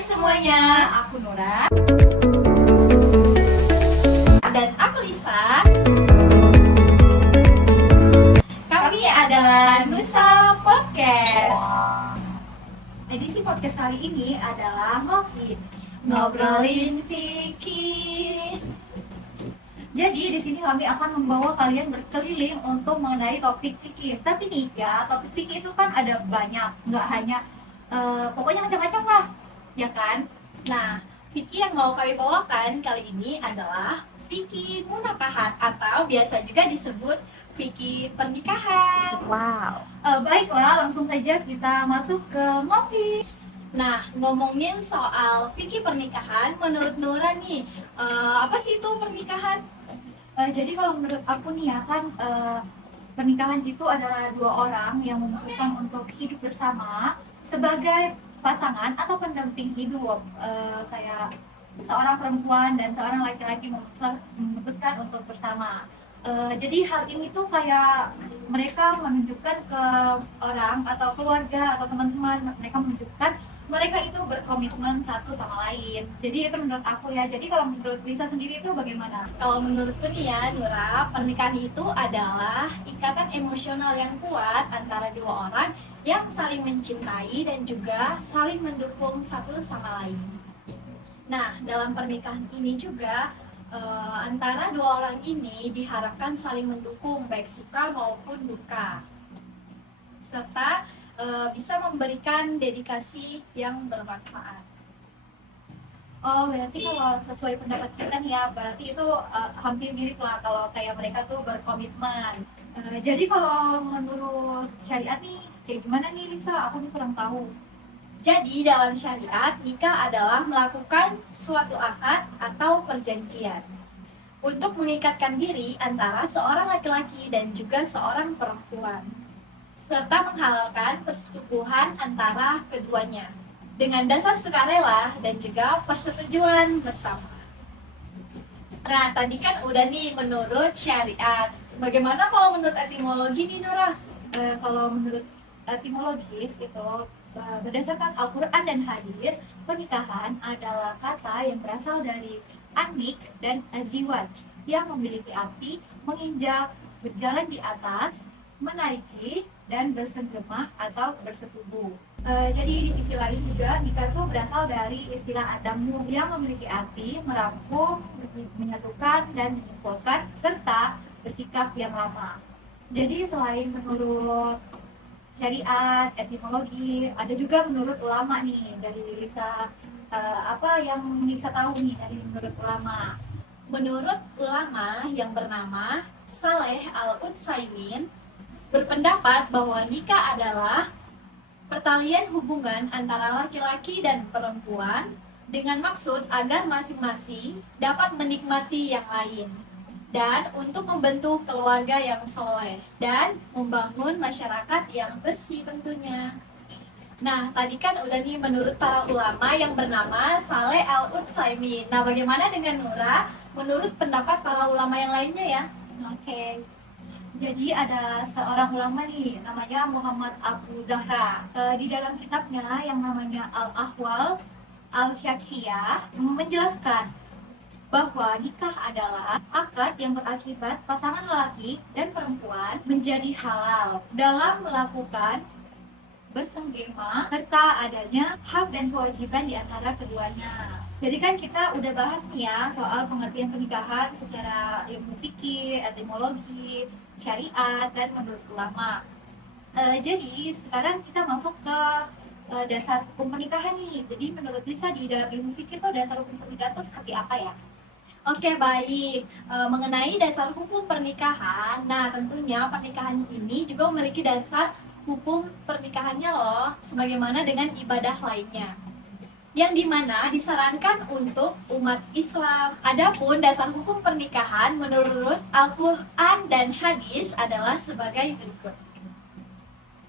semuanya, aku Nora dan aku Lisa. Kami adalah Nusa Podcast. Edisi podcast kali ini adalah ngobrolin fikih. Jadi di sini kami akan membawa kalian berkeliling untuk mengenai topik fikih. Tapi nih ya, topik fikih itu kan ada banyak, nggak hanya pokoknya macam-macam lah, ya kan? Nah, fikih yang mau kami bawakan kali ini adalah fikih munakahat atau biasa juga disebut fikih pernikahan. Wow. Baiklah, langsung saja kita masuk ke Mofi. Nah, ngomongin soal fikih pernikahan, menurut Nora nih, apa sih itu pernikahan? Jadi kalau menurut aku nih ya kan, pernikahan itu adalah dua orang yang memutuskan untuk hidup bersama sebagai pasangan atau pendamping hidup, kayak seorang perempuan dan seorang laki-laki memutuskan untuk bersama. Jadi hal ini tuh kayak mereka menunjukkan ke orang atau keluarga atau teman-teman, mereka menunjukkan mereka itu berkomitmen satu sama lain. Jadi itu menurut aku ya. Jadi kalau menurut Lisa sendiri itu bagaimana? Kalau menurutku nih ya, Nura, pernikahan itu adalah ikatan emosional yang kuat antara dua orang yang saling mencintai dan juga saling mendukung satu sama lain. Nah, dalam pernikahan ini juga antara dua orang ini diharapkan saling mendukung baik suka maupun duka, serta bisa memberikan dedikasi yang bermanfaat. Oh, berarti kalau sesuai pendapat kita nih ya, berarti itu hampir mirip lah kalau kayak mereka tuh berkomitmen. Jadi kalau menurut syariat nih, kayak gimana nih Lisa? Aku nih kurang tahu. Jadi dalam syariat, nikah adalah melakukan suatu akad atau perjanjian untuk mengikatkan diri antara seorang laki-laki dan juga seorang perempuan, serta menghalalkan persetubuhan antara keduanya dengan dasar sukarela dan juga persetujuan bersama. Nah, tadi kan udah nih menurut syariat. Bagaimana kalau menurut etimologi nih, Nora? Kalau menurut etimologis itu, berdasarkan Al-Quran dan hadis, pernikahan adalah kata yang berasal dari anik dan aziwaj yang memiliki arti menginjak, berjalan di atas, menaiki, dan bersenggema atau bersetubuh. Jadi di sisi lain juga nikah itu berasal dari istilah adamu yang memiliki arti merangkum, menyatukan, dan menyimpulkan serta bersikap yang lama. Jadi selain menurut syariat, etimologi, ada juga menurut ulama nih. Dari Lisa, apa yang Lisa tahu nih dari menurut ulama? Menurut ulama yang bernama Saleh Al-Utsaimin berpendapat bahwa nikah adalah pertalian hubungan antara laki-laki dan perempuan dengan maksud agar masing-masing dapat menikmati yang lain dan untuk membentuk keluarga yang soleh dan membangun masyarakat yang bersih tentunya. Nah, tadi kan udah nih menurut para ulama yang bernama Saleh Al-Utsaimin. Nah, bagaimana dengan Nura? Menurut pendapat para ulama yang lainnya ya? Oke. Jadi ada seorang ulama nih, namanya Muhammad Abu Zahra. Di dalam kitabnya yang namanya Al-Ahwal Al-Syaksiyah menjelaskan bahwa nikah adalah akad yang berakibat pasangan lelaki dan perempuan menjadi halal dalam melakukan bersenggema serta adanya hak dan kewajiban di antara keduanya. Jadi kan kita udah bahas nih ya soal pengertian pernikahan secara ilmu fikih, etimologi, syariat, dan menurut ulama. Jadi sekarang kita masuk ke dasar hukum pernikahan nih. Jadi menurut Lisa di dalam ilmu fikih itu dasar hukum pernikahan itu seperti apa ya? Oke, baik. Mengenai dasar hukum pernikahan, nah tentunya pernikahan ini juga memiliki dasar hukum pernikahannya loh, sebagaimana dengan ibadah lainnya, yang dimana disarankan untuk umat Islam. Adapun dasar hukum pernikahan menurut Al-Quran dan hadis adalah sebagai berikut.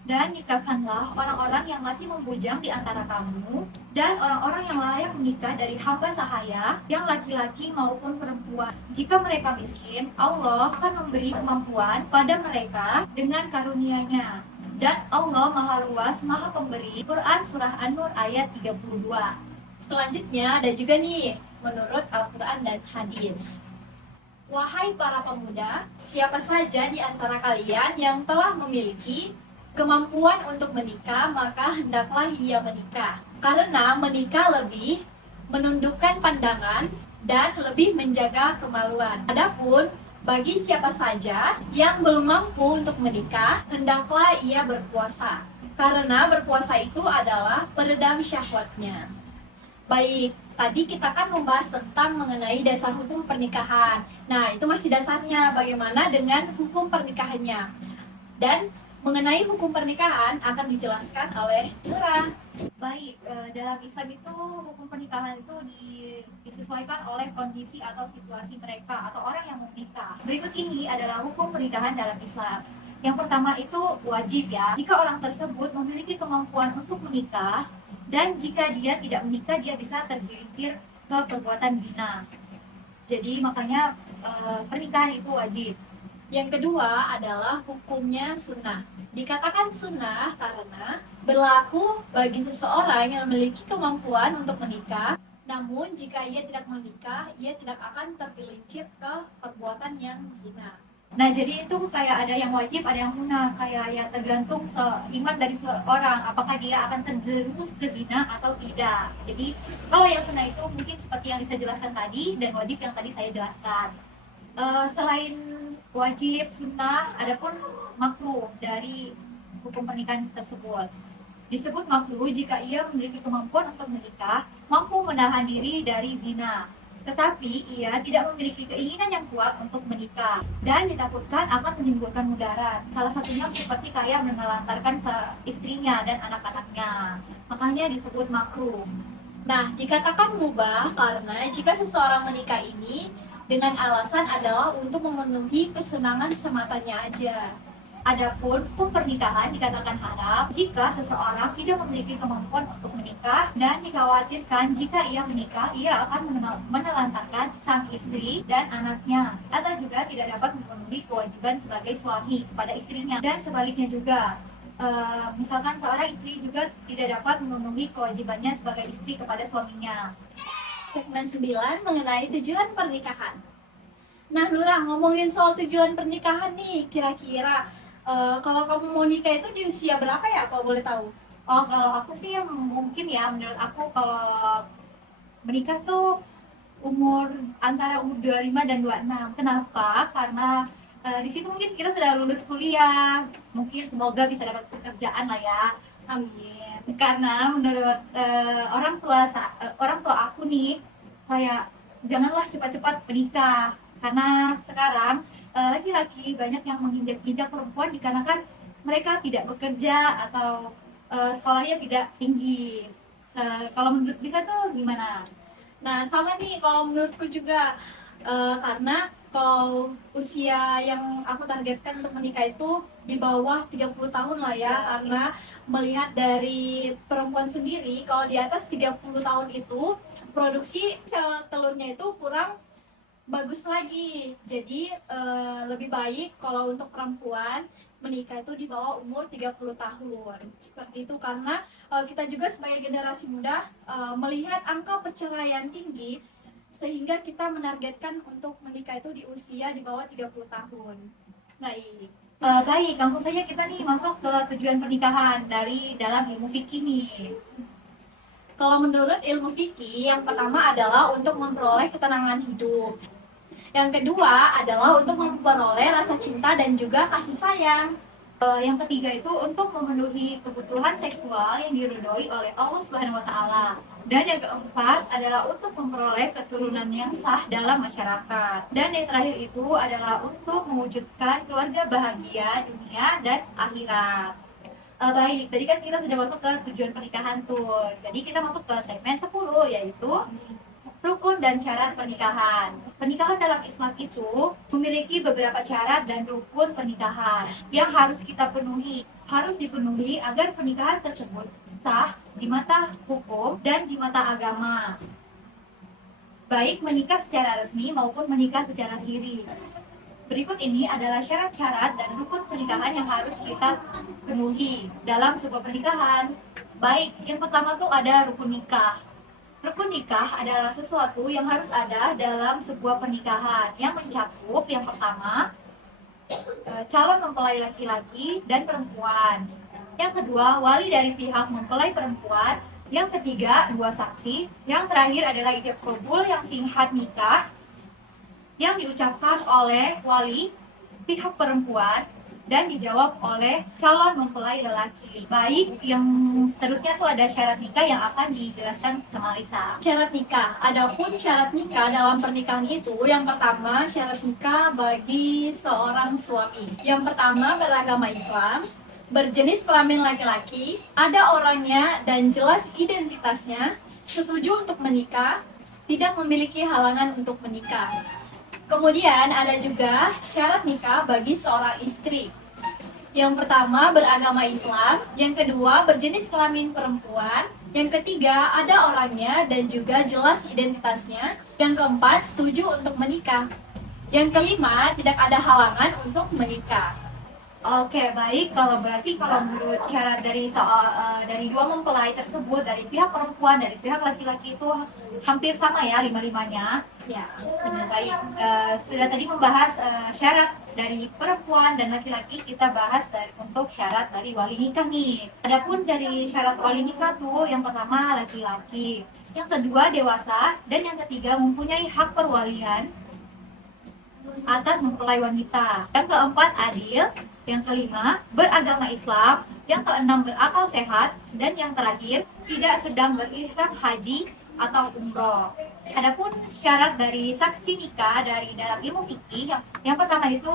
Dan nikahkanlah orang-orang yang masih membujang di antara kamu dan orang-orang yang layak menikah dari hamba sahaya yang laki-laki maupun perempuan. Jika mereka miskin, Allah akan memberi kemampuan pada mereka dengan karunia-Nya. Dan Allah Maha Luas, Maha Pemberi. Quran Surah An-Nur ayat 32. Selanjutnya ada juga nih menurut Al-Quran dan hadis. Wahai para pemuda, siapa saja di antara kalian yang telah memiliki kemampuan untuk menikah, maka hendaklah ia menikah. Karena menikah lebih menundukkan pandangan dan lebih menjaga kemaluan. Adapun bagi siapa saja yang belum mampu untuk menikah, hendaklah ia berpuasa. Karena berpuasa itu adalah peredam syahwatnya. Baik, tadi kita kan membahas tentang mengenai dasar hukum pernikahan. Nah, itu masih dasarnya, bagaimana dengan hukum pernikahannya. Dan mengenai hukum pernikahan akan dijelaskan oleh Nura. Baik, dalam Islam itu hukum pernikahan itu disesuaikan oleh kondisi atau situasi mereka atau orang yang mau menikah. Berikut ini adalah hukum pernikahan dalam Islam. Yang pertama itu wajib ya. Jika orang tersebut memiliki kemampuan untuk menikah, dan jika dia tidak menikah, dia bisa tergelincir ke perbuatan zina. Jadi makanya pernikahan itu wajib. Yang kedua adalah hukumnya sunnah. Dikatakan sunnah karena berlaku bagi seseorang yang memiliki kemampuan untuk menikah, namun jika ia tidak menikah, ia tidak akan tergelincir ke perbuatan yang zina. Nah, jadi itu kayak ada yang wajib, ada yang sunnah, kayak ya tergantung iman dari seorang, apakah dia akan terjerumus ke zina atau tidak. Jadi kalau yang sunnah itu mungkin seperti yang saya jelaskan tadi, dan wajib yang tadi saya jelaskan. Selain wajib, sunnah, adapun makruh dari hukum pernikahan tersebut. Disebut makruh jika ia memiliki kemampuan untuk menikah, mampu menahan diri dari zina, tetapi ia tidak memiliki keinginan yang kuat untuk menikah dan ditakutkan akan menimbulkan mudarat. Salah satunya seperti kayak menelantarkan istrinya dan anak-anaknya. Makanya disebut makruh. Nah, dikatakan mubah karena jika seseorang menikah ini dengan alasan adalah untuk memenuhi kesenangan sematanya aja. Adapun hukum pernikahan dikatakan haram jika seseorang tidak memiliki kemampuan untuk menikah dan dikhawatirkan jika ia menikah, ia akan menelantarkan sang istri dan anaknya, atau juga tidak dapat memenuhi kewajiban sebagai suami kepada istrinya, dan sebaliknya juga. Misalkan seorang istri juga tidak dapat memenuhi kewajibannya sebagai istri kepada suaminya. Segmen 9 mengenai tujuan pernikahan. Nah, Nura, ngomongin soal tujuan pernikahan nih, kira-kira kalau kamu mau nikah itu di usia berapa ya, kalau boleh tahu? Oh, kalau aku sih mungkin ya, menurut aku kalau menikah tuh antara umur 25 dan 26. Kenapa? Karena di situ mungkin kita sudah lulus kuliah, mungkin semoga bisa dapat pekerjaan lah ya. Amin. Karena menurut orang tua aku nih, kayak janganlah cepat-cepat menikah. Karena sekarang laki-laki banyak yang menginjak-injak perempuan dikarenakan mereka tidak bekerja atau sekolahnya tidak tinggi. Kalau menurut Lisa tuh gimana? Nah, sama nih kalau menurutku juga, karena kalau usia yang aku targetkan untuk menikah itu di bawah 30 tahun lah ya, karena melihat dari perempuan sendiri, kalau di atas 30 tahun itu produksi sel telurnya itu kurang bagus lagi. Jadi lebih baik kalau untuk perempuan menikah itu di bawah umur 30 tahun. Seperti itu karena kita juga sebagai generasi muda melihat angka perceraian tinggi, sehingga kita menargetkan untuk menikah itu di usia di bawah 30 tahun. Baik. Baik, langsung saja kita nih masuk ke tujuan pernikahan dari dalam ilmu fikih nih. Kalau menurut ilmu fikih, yang pertama adalah untuk memperoleh ketenangan hidup. Yang kedua adalah untuk memperoleh rasa cinta dan juga kasih sayang. Yang ketiga itu untuk memenuhi kebutuhan seksual yang diridhoi oleh Allah Subhanahu wa taala. Dan yang keempat adalah untuk memperoleh keturunan yang sah dalam masyarakat. Dan yang terakhir itu adalah untuk mewujudkan keluarga bahagia dunia dan akhirat. Baik, tadi kan kita sudah masuk ke tujuan pernikahan tuh. Jadi kita masuk ke segmen 10, yaitu rukun dan syarat pernikahan. Pernikahan dalam Islam itu memiliki beberapa syarat dan rukun pernikahan yang harus kita penuhi. Harus dipenuhi agar pernikahan tersebut sah di mata hukum dan di mata agama. Baik menikah secara resmi maupun menikah secara siri. Berikut ini adalah syarat-syarat dan rukun pernikahan yang harus kita penuhi dalam sebuah pernikahan. Baik, yang pertama tuh ada rukun nikah. Rukun nikah adalah sesuatu yang harus ada dalam sebuah pernikahan yang mencakup yang pertama, calon mempelai laki-laki dan perempuan. Yang kedua, wali dari pihak mempelai perempuan. Yang ketiga, dua saksi. Yang terakhir adalah ijab kabul yang singkat nikah yang diucapkan oleh wali pihak perempuan dan dijawab oleh calon mempelai lelaki. Baik, yang seterusnya tuh ada syarat nikah yang akan dijelaskan sama Lisa. Syarat nikah. Adapun syarat nikah dalam pernikahan itu, yang pertama syarat nikah bagi seorang suami. Yang pertama beragama Islam, berjenis kelamin laki-laki, ada orangnya dan jelas identitasnya, setuju untuk menikah, tidak memiliki halangan untuk menikah. Kemudian ada juga syarat nikah bagi seorang istri. Yang pertama beragama Islam, yang kedua berjenis kelamin perempuan, yang ketiga ada orangnya dan juga jelas identitasnya, yang keempat setuju untuk menikah, yang kelima tidak ada halangan untuk menikah. Oke, baik. Kalau menurut syarat dari dua mempelai tersebut, dari pihak perempuan, dari pihak laki-laki itu hampir sama ya lima-limanya. Ya, baik. Sudah tadi membahas syarat dari perempuan dan laki-laki, kita bahas untuk syarat dari wali nikah nih. Adapun dari syarat wali nikah tuh, yang pertama laki-laki, yang kedua dewasa, dan yang ketiga mempunyai hak perwalian atas mempelai wanita. Yang keempat adil, yang kelima beragama Islam, yang keenam berakal sehat, dan yang terakhir tidak sedang berihram haji atau umroh. Adapun syarat dari saksi nikah dari dalam ilmu fikih, yang pertama itu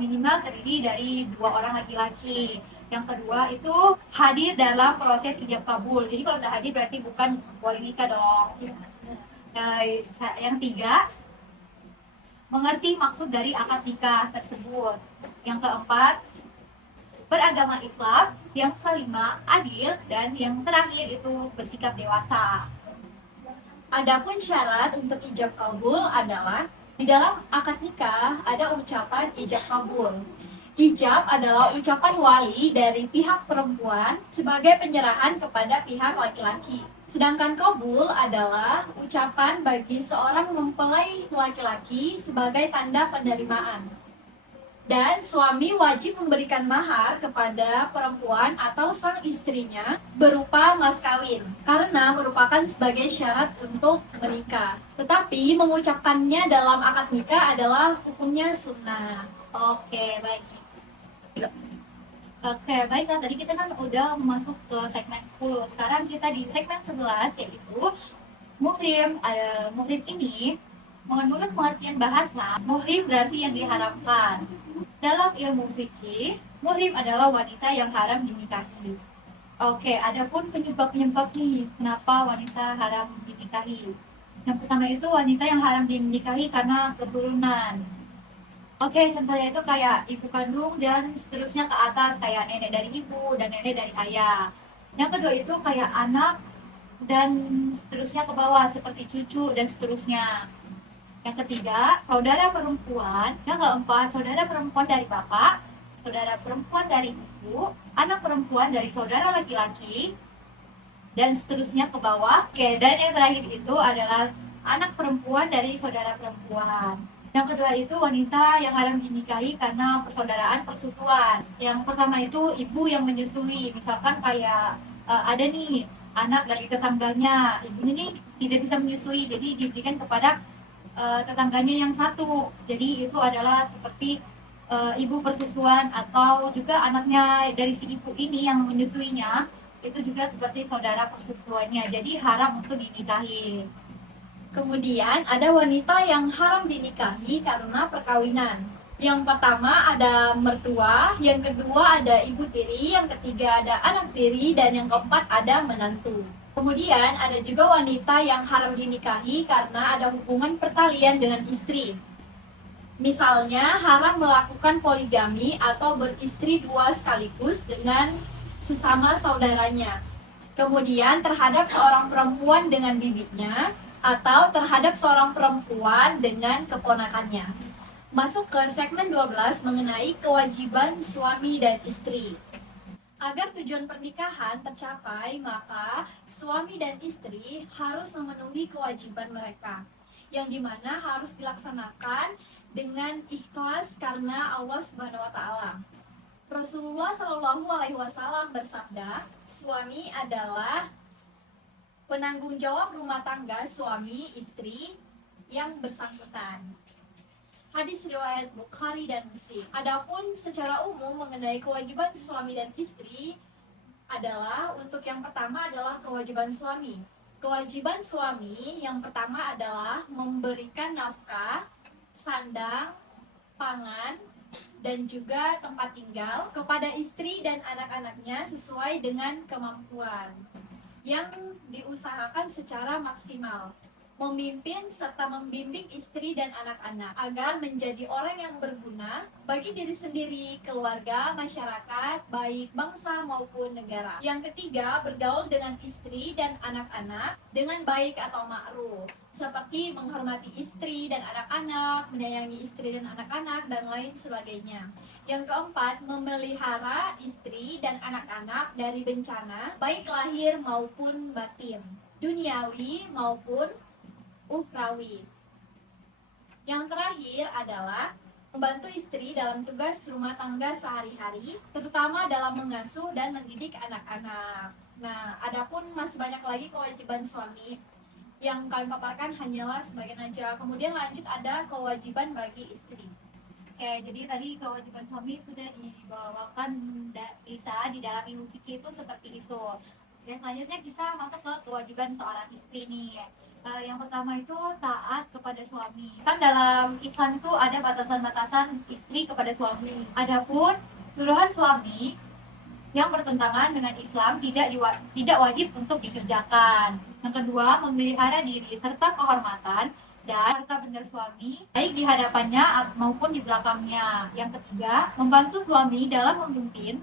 minimal terdiri dari dua orang laki-laki. Yang kedua itu hadir dalam proses ijab kabul. Jadi kalau tidak hadir berarti bukan wali nikah dong. Yang tiga, mengerti maksud dari akad nikah tersebut. Yang keempat, beragama Islam. Yang kelima, adil. Dan yang terakhir itu bersikap dewasa. Adapun syarat untuk ijab kabul adalah di dalam akad nikah ada ucapan ijab kabul. Ijab adalah ucapan wali dari pihak perempuan sebagai penyerahan kepada pihak laki-laki. Sedangkan kabul adalah ucapan bagi seorang mempelai laki-laki sebagai tanda penerimaan. Dan suami wajib memberikan mahar kepada perempuan atau sang istrinya berupa mas kawin karena merupakan sebagai syarat untuk menikah. Tetapi mengucapkannya dalam akad nikah adalah hukumnya sunnah. Oke, baik. Nah tadi kita kan udah masuk ke segmen 10. Sekarang kita di segmen 11 yaitu muhrim. Muhrim ini menurut pengertian bahasa, muhrim berarti yang diharamkan. Dalam ilmu fikih, muhrim adalah wanita yang haram dinikahi. Oke, adapun penyebab-penyebab nih, kenapa wanita haram dinikahi? Yang pertama itu wanita yang haram dinikahi karena keturunan. Oke, contohnya itu kayak ibu kandung dan seterusnya ke atas, kayak nenek dari ibu dan nenek dari ayah. Yang kedua itu kayak anak dan seterusnya ke bawah, seperti cucu dan seterusnya. Yang ketiga, saudara perempuan. Yang keempat, saudara perempuan dari bapak, saudara perempuan dari ibu, anak perempuan dari saudara laki-laki, dan seterusnya ke bawah. Oke, dan yang terakhir itu adalah anak perempuan dari saudara perempuan. Yang kedua itu wanita yang haram dinikahi karena persaudaraan persusuan. Yang pertama itu ibu yang menyusui. Misalkan kayak ada nih anak dari tetangganya, ibunya nih tidak bisa menyusui, jadi diberikan kepada tetangganya yang satu. Jadi itu adalah seperti ibu persusuan, atau juga anaknya dari si ibu ini yang menyusuinya itu juga seperti saudara persusuannya, jadi haram untuk dinikahi. Kemudian ada wanita yang haram dinikahi karena perkawinan. Yang pertama ada mertua, yang kedua ada ibu tiri, yang ketiga ada anak tiri, dan yang keempat ada menantu. Kemudian ada juga wanita yang haram dinikahi karena ada hubungan pertalian dengan istri. Misalnya haram melakukan poligami atau beristri dua sekaligus dengan sesama saudaranya. Kemudian terhadap seorang perempuan dengan bibinya atau terhadap seorang perempuan dengan keponakannya. Masuk ke segmen 12 mengenai kewajiban suami dan istri. Agar tujuan pernikahan tercapai, maka suami dan istri harus memenuhi kewajiban mereka, yang dimana harus dilaksanakan dengan ikhlas karena Allah Subhanahu wa Ta'ala. Rasulullah Shallallahu Alaihi Wasallam bersabda, suami adalah penanggung jawab rumah tangga suami istri yang bersangkutan. Hadis riwayat Bukhari dan Muslim. Adapun secara umum mengenai kewajiban suami dan istri adalah untuk yang pertama adalah kewajiban suami. Kewajiban suami yang pertama adalah memberikan nafkah, sandang, pangan, dan juga tempat tinggal kepada istri dan anak-anaknya sesuai dengan kemampuan yang diusahakan secara maksimal. Memimpin serta membimbing istri dan anak-anak agar menjadi orang yang berguna bagi diri sendiri, keluarga, masyarakat, baik bangsa maupun negara. Yang ketiga, bergaul dengan istri dan anak-anak dengan baik atau ma'ruf, seperti menghormati istri dan anak-anak, menyayangi istri dan anak-anak, dan lain sebagainya. Yang keempat, memelihara istri dan anak-anak dari bencana, baik lahir maupun batin, duniawi maupun ukhrawi. Yang terakhir adalah membantu istri dalam tugas rumah tangga sehari-hari, terutama dalam mengasuh dan mendidik anak-anak. Nah, adapun masih banyak lagi kewajiban suami yang kami paparkan hanyalah sebagian aja. Kemudian lanjut ada kewajiban bagi istri. Oke, jadi tadi kewajiban suami sudah dibawakan Lisa di dalam ilmu fikih itu seperti itu. Dan selanjutnya kita masuk ke kewajiban seorang istri nih. Yang pertama itu taat kepada suami. Kan dalam Islam itu ada batasan-batasan istri kepada suami. Adapun suruhan suami yang bertentangan dengan Islam tidak wajib untuk dikerjakan. Yang kedua, memelihara diri serta kehormatan dan harta benda suami, baik di hadapannya maupun di belakangnya. Yang ketiga, membantu suami dalam memimpin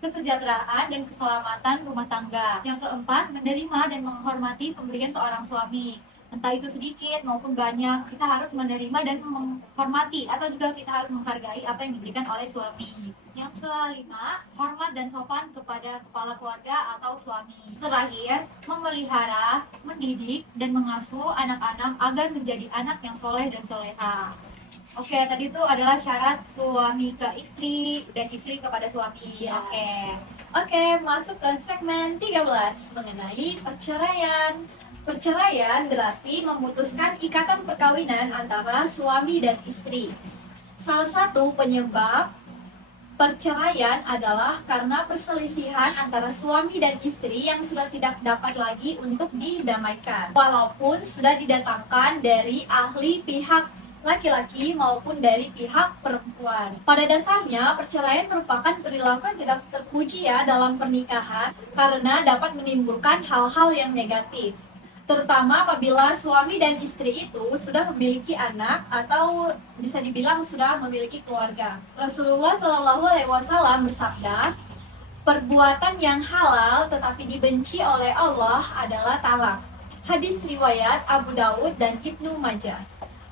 kesejahteraan dan keselamatan rumah tangga. Yang keempat, menerima dan menghormati pemberian seorang suami. Entah itu sedikit maupun banyak, kita harus menerima dan menghormati, atau juga kita harus menghargai apa yang diberikan oleh suami. Yang kelima, hormat dan sopan kepada kepala keluarga atau suami. Terakhir, memelihara, mendidik, dan mengasuh anak-anak agar menjadi anak yang soleh dan soleha. Oke, tadi itu adalah syarat suami ke istri dan istri kepada suami. Oke, masuk ke segmen 13 mengenai perceraian. Perceraian berarti memutuskan ikatan perkawinan antara suami dan istri. Salah satu penyebab perceraian adalah karena perselisihan antara suami dan istri yang sudah tidak dapat lagi untuk didamaikan, walaupun sudah didatangkan dari ahli pihak laki-laki maupun dari pihak perempuan. Pada dasarnya, perceraian merupakan perilaku yang tidak terpuji ya dalam pernikahan karena dapat menimbulkan hal-hal yang negatif. Terutama apabila suami dan istri itu sudah memiliki anak atau bisa dibilang sudah memiliki keluarga. Rasulullah Shallallahu Alaihi Wasallam bersabda, perbuatan yang halal tetapi dibenci oleh Allah adalah talak. Hadis riwayat Abu Daud dan Ibnu Majah.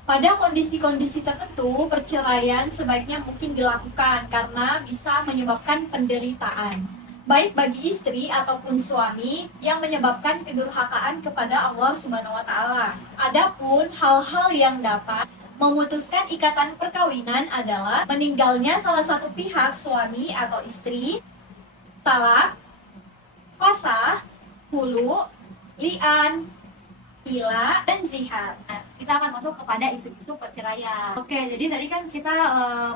Pada kondisi-kondisi tertentu, perceraian sebaiknya mungkin dilakukan karena bisa menyebabkan penderitaan, baik bagi istri ataupun suami, yang menyebabkan kedurhakaan kepada Allah Subhanahu wa Ta'ala. Adapun hal-hal yang dapat memutuskan ikatan perkawinan adalah meninggalnya salah satu pihak suami atau istri, talak, fasah, hulu, li'an, ila, dan zihar. Kita akan masuk kepada isu-isu perceraian. Oke, jadi tadi kan kita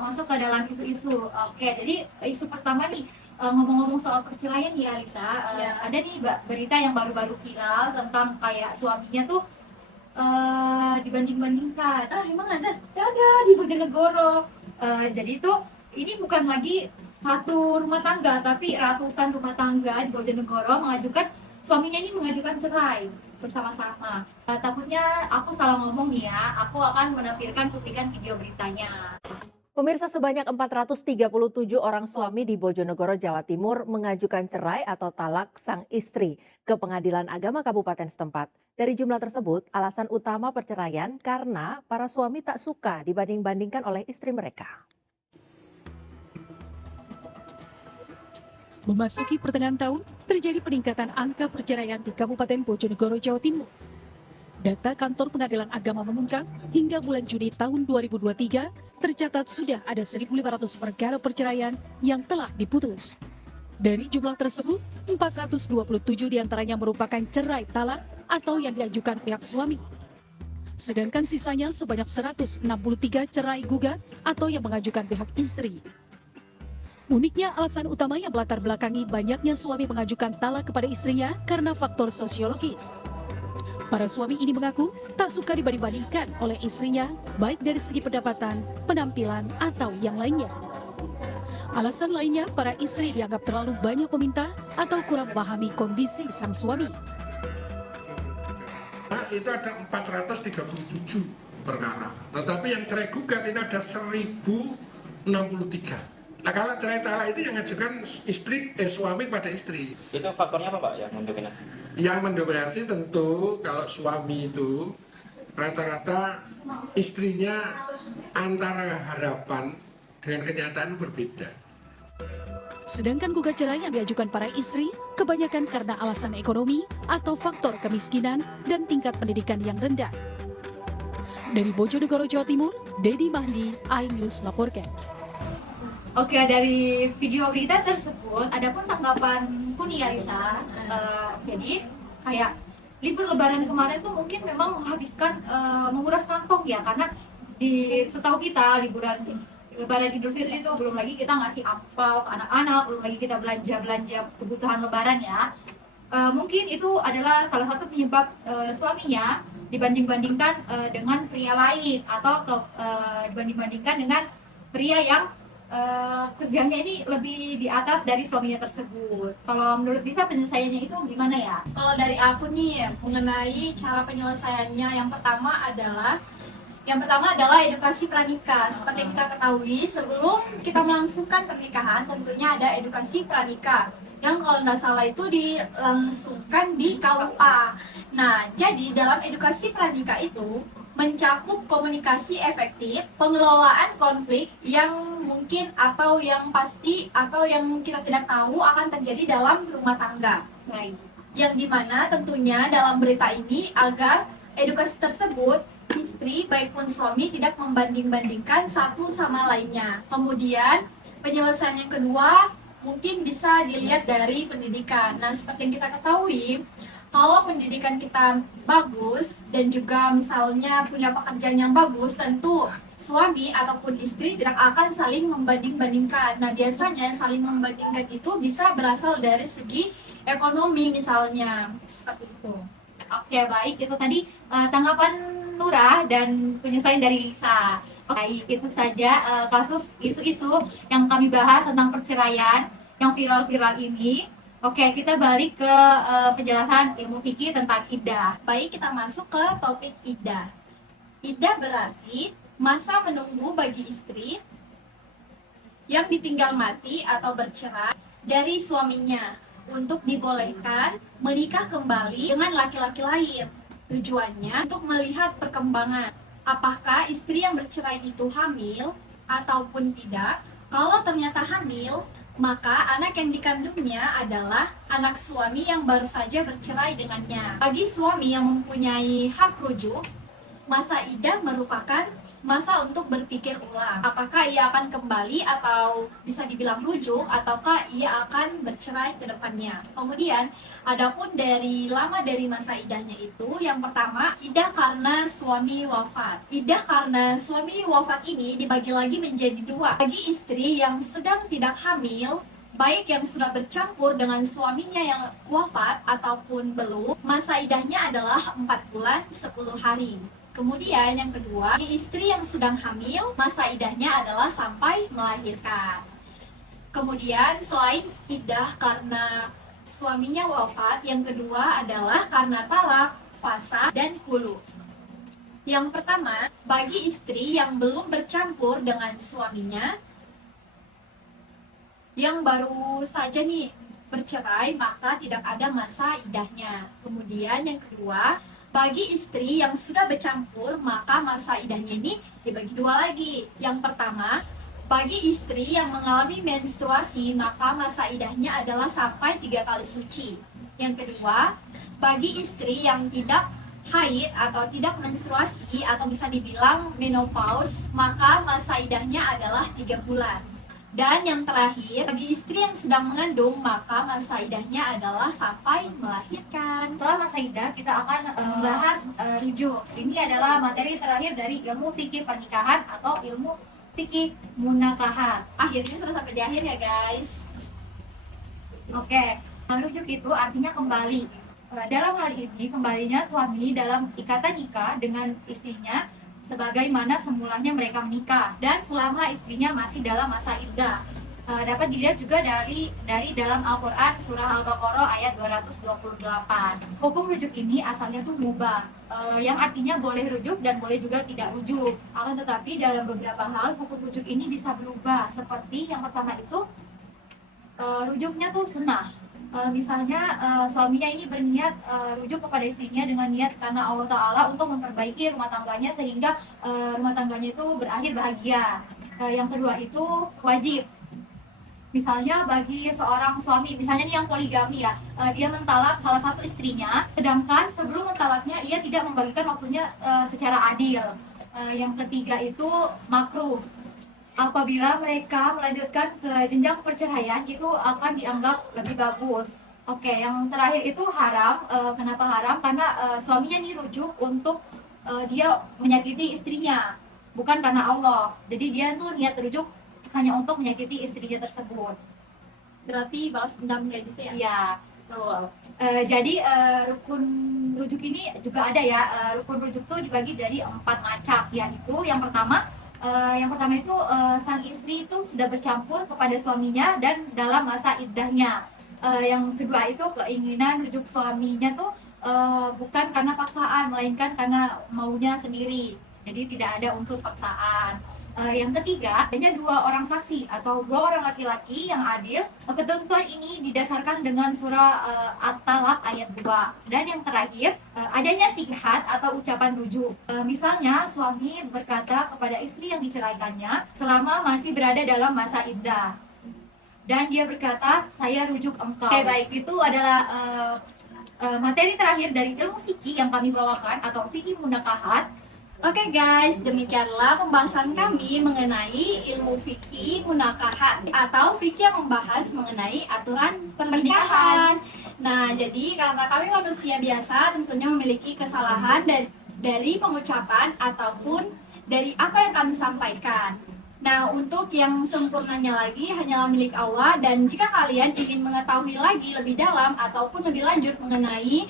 masuk ke dalam isu-isu. Oke, jadi isu pertama nih, ngomong-ngomong soal perceraian ya Alisa, ada nih berita yang baru-baru viral tentang kayak suaminya tuh dibanding-bandingkan. Emang ada? Ya ada di Bojonegoro. Jadi tuh ini bukan lagi satu rumah tangga, tapi ratusan rumah tangga di Bojonegoro suaminya ini mengajukan cerai bersama-sama. Takutnya aku salah ngomong nih ya, aku akan menafsirkan cuplikan video beritanya. Pemirsa, sebanyak 437 orang suami di Bojonegoro, Jawa Timur mengajukan cerai atau talak sang istri ke Pengadilan Agama Kabupaten setempat. Dari jumlah tersebut, alasan utama perceraian karena para suami tak suka dibanding-bandingkan oleh istri mereka. Memasuki pertengahan tahun, terjadi peningkatan angka perceraian di Kabupaten Bojonegoro, Jawa Timur. Data Kantor Pengadilan Agama mengungkap, hingga bulan Juni tahun 2023, tercatat sudah ada 1.500 perkara perceraian yang telah diputus. Dari jumlah tersebut, 427 diantaranya merupakan cerai talak atau yang diajukan pihak suami. Sedangkan sisanya sebanyak 163 cerai gugat atau yang mengajukan pihak istri. Uniknya, alasan utama yang melatar belakangi banyaknya suami mengajukan talak kepada istrinya karena faktor sosiologis. Para suami ini mengaku tak suka dibanding-bandingkan oleh istrinya, baik dari segi pendapatan, penampilan, atau yang lainnya. Alasan lainnya, para istri dianggap terlalu banyak meminta atau kurang memahami kondisi sang suami. Itu ada 437 perkara, tetapi yang cerai gugat ini ada 1063. Nah, kalau cerai talak itu yang mengajukan suami pada istri. Itu faktornya apa Pak yang mendominasi? Yang mendominasi tentu kalau suami itu rata-rata istrinya antara harapan dengan kenyataan berbeda. Sedangkan gugat cerai yang diajukan para istri kebanyakan karena alasan ekonomi atau faktor kemiskinan dan tingkat pendidikan yang rendah. Dari Bojonegoro, Jawa Timur, Dedi Mahdi, iNews melaporkan. Oke, dari video berita tersebut, adapun tanggapanku nih ya Lisa, jadi kayak libur lebaran kemarin tuh mungkin memang menghabiskan, menguras kantong ya, karena setahu kita liburan lebaran Idul Fitri itu belum lagi kita ngasih angpau ke anak-anak, belum lagi kita belanja kebutuhan lebaran ya. Mungkin itu adalah salah satu penyebab suaminya dibanding-bandingkan dengan pria lain atau dibanding-bandingkan dengan pria yang kerjanya ini lebih di atas dari suaminya tersebut. Kalau menurut Lisa penyelesaiannya itu gimana ya? Kalau dari aku nih mengenai cara penyelesaiannya, yang pertama adalah edukasi pranikah. Seperti yang kita ketahui, sebelum kita melangsungkan pernikahan tentunya ada edukasi pranikah yang kalau nggak salah itu dilangsungkan di KUA. Nah, jadi dalam edukasi pranikah itu mencakup komunikasi efektif, pengelolaan konflik yang mungkin atau yang pasti atau yang kita tidak tahu akan terjadi dalam rumah tangga. Baik. Yang dimana tentunya dalam berita ini agar edukasi tersebut istri baik pun suami tidak membanding-bandingkan satu sama lainnya. Kemudian penyelesaian yang kedua mungkin bisa dilihat dari pendidikan. Nah, seperti yang kita ketahui, kalau pendidikan kita bagus dan juga misalnya punya pekerjaan yang bagus, tentu suami ataupun istri tidak akan saling membanding-bandingkan. Nah, biasanya saling membandingkan itu bisa berasal dari segi ekonomi misalnya, seperti itu. Oke, baik, itu tadi tanggapan Nurah dan penyelesaian dari Lisa. Baik, itu saja kasus isu-isu yang kami bahas tentang perceraian yang viral-viral ini. Oke, kita balik ke penjelasan ilmu fikih tentang iddah. Baik, kita masuk ke topik iddah. Iddah berarti masa menunggu bagi istri yang ditinggal mati atau bercerai dari suaminya untuk dibolehkan menikah kembali dengan laki-laki lain. Tujuannya untuk melihat perkembangan apakah istri yang bercerai itu hamil ataupun tidak. Kalau ternyata hamil, maka anak yang dikandungnya adalah anak suami yang baru saja bercerai dengannya. Bagi suami yang mempunyai hak rujuk, masa iddah merupakan masa untuk berpikir ulang. Apakah ia akan kembali atau bisa dibilang rujuk, ataukah ia akan bercerai ke depannya. Kemudian, adapun dari masa iddahnya itu, yang pertama, iddah karena suami wafat. Iddah karena suami wafat ini dibagi lagi menjadi dua. Bagi istri yang sedang tidak hamil, baik yang sudah bercampur dengan suaminya yang wafat ataupun belum, masa iddahnya adalah 4 bulan 10 hari. Kemudian yang kedua, istri yang sedang hamil, masa iddahnya adalah sampai melahirkan. Kemudian selain iddah karena suaminya wafat, yang kedua adalah karena talak, fasakh, dan khulu. Yang pertama, bagi istri yang belum bercampur dengan suaminya, yang baru saja nih bercerai, maka tidak ada masa iddahnya. Kemudian yang kedua, bagi istri yang sudah bercampur, maka masa iddahnya ini dibagi dua lagi. Yang pertama, Bagi istri yang mengalami menstruasi, maka masa idahnya adalah sampai 3 kali suci. Yang kedua, bagi istri yang tidak haid atau tidak menstruasi atau bisa dibilang menopause, maka masa idahnya adalah 3 bulan. Dan yang terakhir, bagi istri yang sedang mengandung, maka masa idahnya adalah sampai melahirkan. Setelah masa idah, kita akan membahas rujuk. Ini adalah materi terakhir dari ilmu fikih pernikahan atau ilmu fikih munakahat. Akhirnya sudah sampai di akhir ya guys. Oke, rujuk itu artinya kembali. Dalam hal ini, kembalinya suami dalam ikatan nikah dengan istrinya sebagaimana semulanya mereka menikah dan selama istrinya masih dalam masa iddah. Dapat dilihat juga dari dalam Al-Quran surah Al-Baqarah ayat 228. Hukum rujuk ini asalnya tuh mubah, yang artinya boleh rujuk dan boleh juga tidak rujuk. Akan tetapi dalam beberapa hal hukum rujuk ini bisa berubah. Seperti yang pertama itu rujuknya tuh sunnah. Misalnya suaminya ini berniat rujuk kepada istrinya dengan niat karena Allah Ta'ala untuk memperbaiki rumah tangganya sehingga rumah tangganya itu berakhir bahagia. Yang kedua itu wajib. Misalnya bagi seorang suami, misalnya nih yang poligami ya, dia mentalak salah satu istrinya, sedangkan sebelum mentalaknya ia tidak membagikan waktunya secara adil. Yang ketiga itu makruh. Apabila mereka melanjutkan ke jenjang perceraian itu akan dianggap lebih bagus. Oke, yang terakhir itu haram. Kenapa haram? Karena suaminya nih rujuk untuk dia menyakiti istrinya, bukan karena Allah. Jadi dia tuh niat rujuk hanya untuk menyakiti istrinya tersebut. Berarti balas dendam kayak gitu ya? Iya, betul. Jadi rukun rujuk ini juga ada ya. Rukun rujuk tuh dibagi dari 4 macam, yaitu yang pertama itu sang istri itu sudah bercampur kepada suaminya dan dalam masa iddahnya. Yang kedua itu keinginan rujuk suaminya tuh bukan karena paksaan, melainkan karena maunya sendiri. Jadi tidak ada unsur paksaan. Yang ketiga, adanya 2 orang saksi atau 2 orang laki-laki yang adil. Ketentuan ini didasarkan dengan surah At-Talaq ayat 2. Dan yang terakhir, adanya sihat atau ucapan rujuk. Misalnya, suami berkata kepada istri yang diceraikannya selama masih berada dalam masa iddah. Dan dia berkata, saya rujuk engkau. Oke, baik. Itu adalah materi terakhir dari ilmu fikih yang kami bawakan atau fikih munakahat. Oke guys, demikianlah pembahasan kami mengenai ilmu fikih munakahat atau fikih yang membahas mengenai aturan pernikahan. Nah, jadi karena kami manusia biasa tentunya memiliki kesalahan dari pengucapan ataupun dari apa yang kami sampaikan. Nah, untuk yang sempurnanya lagi hanyalah milik Allah, dan jika kalian ingin mengetahui lagi lebih dalam ataupun lebih lanjut mengenai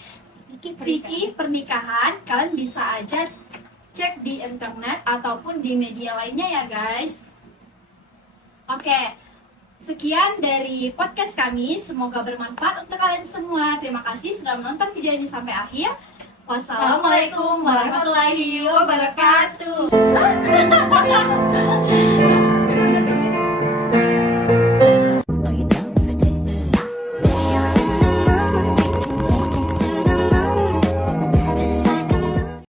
fikih pernikahan, kalian bisa aja cek di internet ataupun di media lainnya ya guys. Oke, sekian dari podcast kami, semoga bermanfaat untuk kalian semua. Terima kasih sudah menonton video ini sampai akhir. Wassalamualaikum warahmatullahi wabarakatuh.